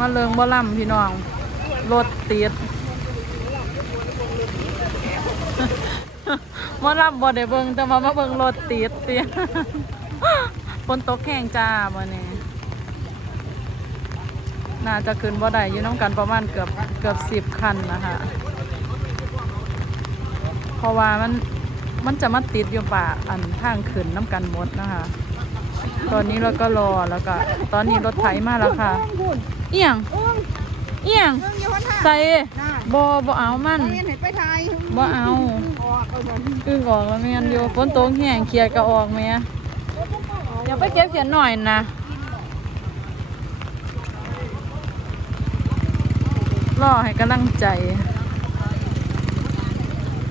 มาเลิงบ่ล่ำพี่น้อง รถติดมาล่ำบ่ได้เบิงแต่ว่ามาเบิงรถติดเตียฝนตกแห้งจ้ามื้อนี้น่าจะขึ้นบ่ได้อยู่น้องกันประมาณเกือบเกือบสิบคันนะคะเพราะว่ามันมันจะมาติดอยู่ป่าอันทางขึ้นน้ำกันหมดนะคะ ตอนนี้เราก็รอแล้วก็ ตอนนี้รถไถมาแล้วค่ะ เอียงอึ้งเอียงอึ้งอยู่ข้างหน้าใส่น่าบ่บ่เอามันเห็นเห็นไปไทยบ่เอา ออกเอาเหมือนอึ้งออกแล้วแม่นอยู่ฝนตกแห้งเขียดก็ออกแม่เดี๋ยวไปเก็บเขียนหน่อยนะรอให้กำลังใจ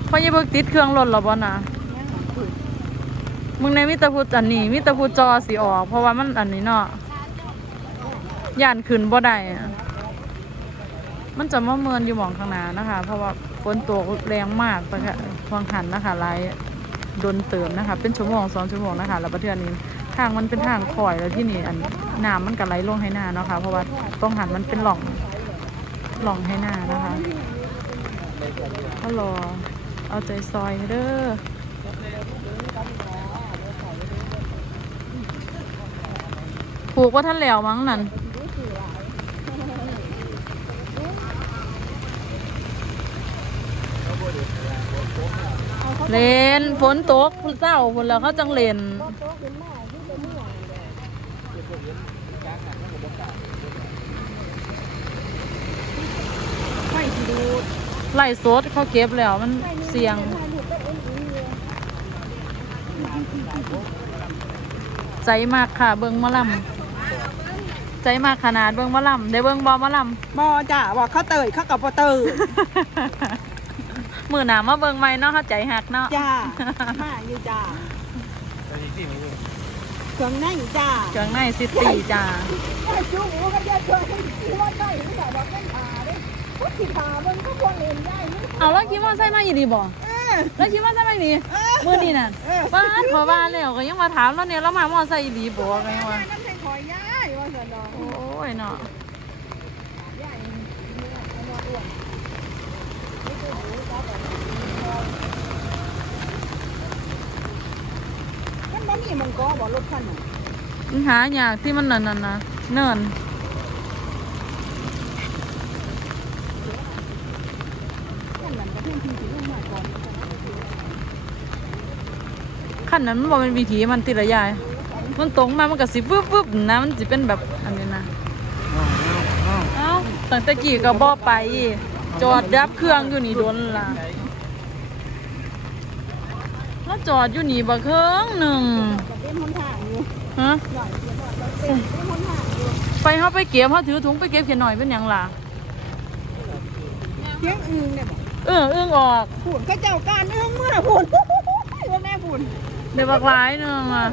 พ่อยังเบิกติดเครื่องรถหรอบ่นะมึงในมิตรพูดอันนี้มิตรพูดจอสีออก เพราะว่ามันอันนี้เนาะ ย่านขึ้นบ่ได้อะมันจะมาเมินอยู่หมองข้างหน้านะคะ เพราะว่าฝนตกแรงมากไปค่ะทวงหันนะคะหลายโดนเติมนะคะ เป็นชั่วโมงสองชั่วโมงนะคะ แล้วประเทศนี้ทางมันเป็นทางคอยแล้วที่นี่อันน้ำมันก็ไหลลงให้หน้านะคะ เพราะว่าตรงหันมันเป็นหล่องหล่องให้หน้านะคะก็รอเอาใจซอยเด้อผูกว่าท่านแล้วมั้งนั่น เลนฝนตกเจ้าฝนแล้วเขาจังเลนไม่สิดูไล่สดเขาเก็บแล้วมันเสี่ยงใจมากค่ะเบิ้งมะลำใจมากขนาดเบิ้งมะลำได้เบิ้งบอมะลบอจ้ะบอกเขาเตยเขากับปเตย มือหนามาเบิ้งไหมเนาะเขาใจหักเนาะจ้ามาอยู่จ้าเครื่องในจ้าเครื่องในซิตี้จ้าจุ๊บก็จะเจอที่ว่าได้ไม่ใส่บอกเป็นขาเลยพุทธิขามันก็ควรเล่นได้นี่เอาแล้วคิดว่าใส่มาอยู่ดีบ่เออแล้วคิดว่าใส่มาดีเออมือนี่น่ะเออบ้านพอบ้านแล้วก็ยังมาถามแล้วเนี่ยแล้วมามอใส่อีหลีบ่กันยังว่าน้ำใส่คอยย้ายว่าจะนอนโอ้ยเนาะ ย้ายเนี่ยเอามาอ้วน มันบ่มีมันก็บ่รถคันน่ะมันหายากที่มันนั่นน่ะนะเนินคันนั้นก็เพิ่งที่สิลงมาก่อนขั้นนั้นมันบอกเป็นวิถีมันติระยาย มันตรงมามันก็สิปึ๊บปึ๊บนะมันสิเป็นแบบอันนี้นะเอ้าตั้งแต่กี่ก็บ่ไป จอดดับเครื่องอยู่นี่โดนละ แล้วจอดอยู่นี่บักเครื่องหนึ่งเป็นหนทางอยู่ฮะหน่อยเดียวก็เป็นเป็นหนทางอยู่ไปเฮาไปเก็บเฮาถือถุงไปเก็บเขียนหน่อยเป็นยังล่ะเพียงอึงเนี่ยบ่เอออึ้งออกฝุ่นเขาเจ้าการอึงเมื่อน่ะฝุ่นเมื่อแม่ฝุ่นเดี๋ยวบักหลายหนึงอะ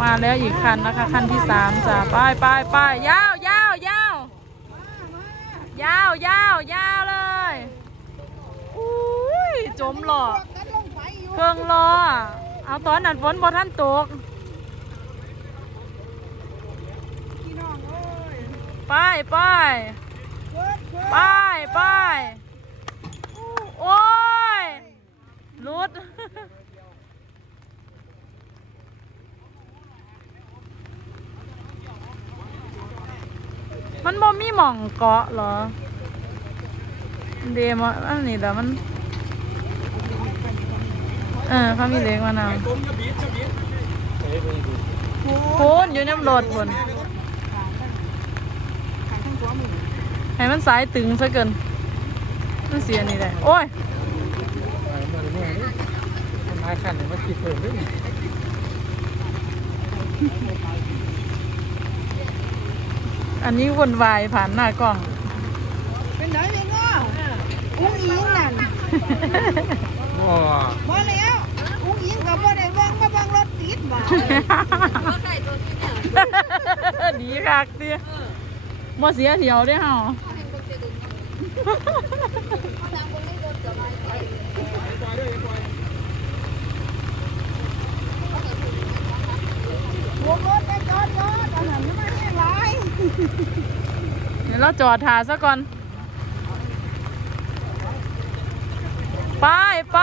มาแล้วอีกคันนะคะ คันที่สามจ้ะไปไปไปยาวยาวยาวยาวยาวยาวเลย จมหลอกันลงไปอยู่เครื่องรอเอาตอนนั้นฝนบ่ท่านตกพี่น้องเอ้ยไปไปเกิดเกิดไปไปโอ้ยรุดมันบ่มีหม่องเกาะเหรอเดมออันนี้เดี๋ยวมัน เออเขามีเล็กมานำโคนอยู่น้ำรถบนขายทั้งตัวมือให้มันสายตึงซะเกินมันเสียนี่แหละโอ้ยมาขันมาขีดเพิ่มด้วยอันนี้วนวายผ่านหน้ากล้อง เป็นไหนเป็นง้ออุ้งอิงนั่นว้าบ่แล้ว อุ้งอิงกับบ่ได้เบิ่งมาเบิ่งรถติดบ่าดีคักเตี้ยบ่เสียเที่ยวเด้เฮาเดี๋ยวเราจอดทาซะก่อนไปไป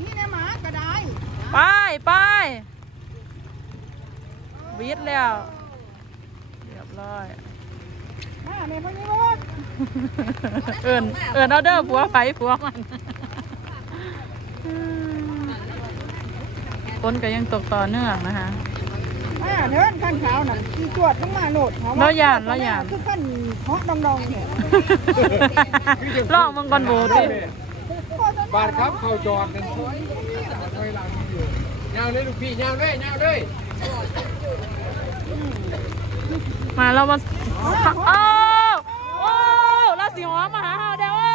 นี่นะหมาก็ได้ ไปไป วิดแล้ว เรียบร้อย มาแม่พ่อนี่ว่าเอินเอินเอาเด้อผัวไผผัวมันฝนก็ยังตกต่อเนื่องนะคะมาเนินขั้นขาวน่ะที่จวดลงมาโหลดเขาแล้วย่านแล้วย่านคือขั้นเหาะดองๆเนี่ยลองมึงก่อนโบดิบาดครับเข้าจอดกันทุกถอยหลังอยู่ยาวเลยลูกพี่ยาวเลยยาวเลย มาเรามาโอ้โอ้เราสิหัวมาหาเฮาเด้อโอ้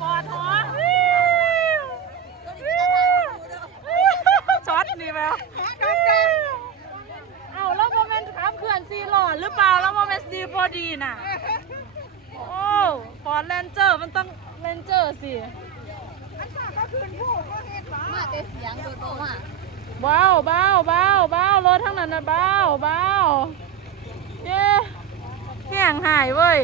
กอดหัววิววิวช็อตนี่แมวเอาแล้วโมเมนต์ถามเขื่อนซีหลอดหรือเปล่าแล้วโมเมนต์ดีพอดีน่ะโอ้ฟอร์ดแลนเจอร์มันต้องแลนเจอร์สิอันซ่าก็คืนผู้ก็เฮ็ดหมามาแต่เสียงโดยตรงอะเบาเบาเบาเบารถทั้งนั้นนะเบาเบาเย้ แห้งหายเว้ย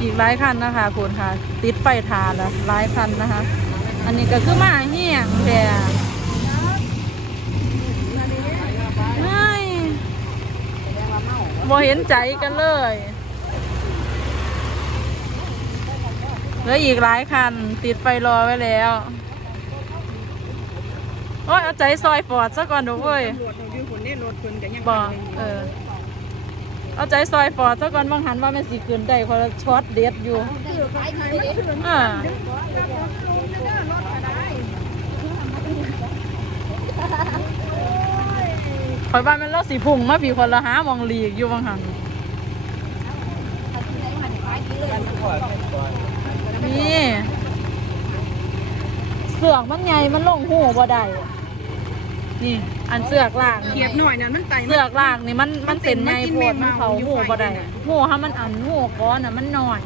อีกหลายคันนะคะคุณค่ะ ติดไฟทานแล้วหลายคันนะคะ อันนี้ก็คือมาเหี้ยงแต่เฮ้ยบ่เห็นใจกันเลยเห ลืออีกหลายคัน ติดไฟรอไว้แล้ว โอ้ยเอาใจซอยฟอร์ดซะก่อนดูเว้ยตำรวจเราอยู่คนนี้รถคนกันยังบอกเออ เอาใจซอยฟอร์ดซะก่อนบางหันว่ามันสิคืนได้คนละช็อตเด็ดอยู่คือขายดีมันคืนอ่าคอยบ้านมันเล่าสีพุ่งมาผีคนละหามองหลีกอยู่บางหัน นี่เสือกมันไงมันลงหูบ่ได้นี่ อันเสือกล่างเขียบหน่อยนั่นมันไตเสือกล่างนี่มันมันเส้นไงโพดมันเขาหูบ่ได้หูถ้ามันอันหูก้อนอะมันน้อย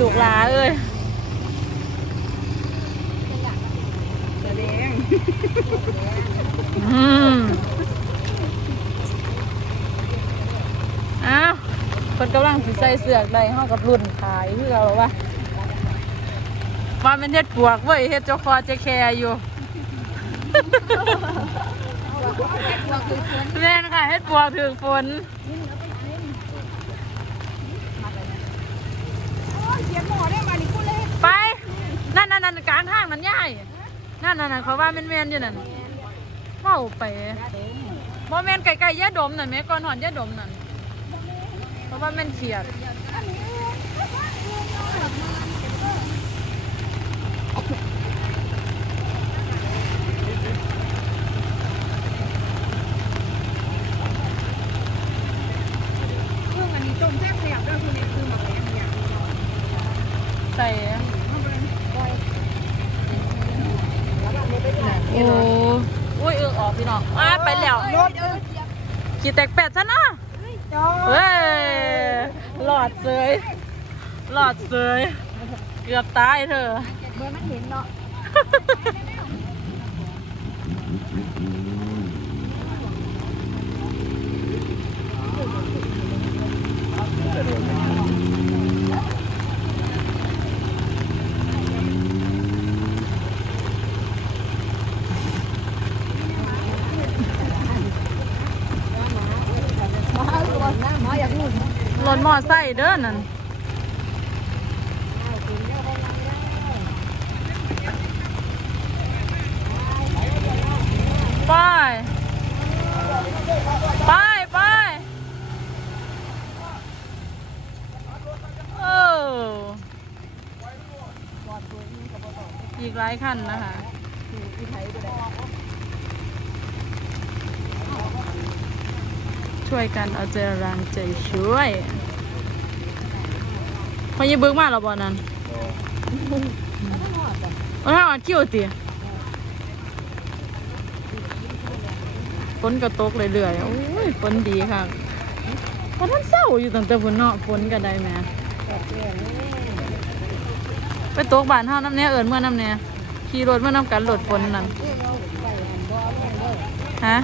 ลูกหลาเอ้ยแสดง อืมอ้าว คนกำลังสิใส่เสือกได้ห้ากับรุ่นขายคือเราว่าว่าเป็นเฮ็ดปวกเว้ยเฮ็ดเจ้าคอเจแคร์อยู่แม่นค่ะเฮ็ดปวกถึงฝนไป นั่นนั่นนั่นกลางทางนั่นย่ายนั่นนั่นนั่นเขาว่าแมนแมนอยู่นั่นเฝ้าไปบ่แม่นไก่ๆย่าดมนั่นแม่ก่อนหอนย่าดมนั่น ว่าม่นเขียดเครื่องอันนี้ต้มแซ่บแซ่บด้คุณนี่คือหมักแหนมเนี่ยใส่โอ้อุ้ยเออออกพี่น้องอ่าไปแล้วรถขี่แตกแปดซะนะ เฮ้ยหลอดเสยหลอดเสยเกือบตายเธอ เมื่อมันเห็นเนาะ รถมอไซค์เด้อนั่นไปไปไปเอออีกหลายคันนะคะ ช่วยกันเอาใจแรงใจช่วยพอยี่เบิกมาแล้วบอนั้นโอ้ยอะเกี่ยวตีฝนกระตกเรื่อยๆโอ้ยฝนดีค่ะพอท่านเศร้าอยู่ตั้งแต่ฝนเนาะฝนก็ได้แม่ไปตกบ้านเฮาน้ำเนี้ยเอิญเมื่อน้ำเนี้ยขี่รถเมื่อน้ำกันหลดฝนนั่นฮะ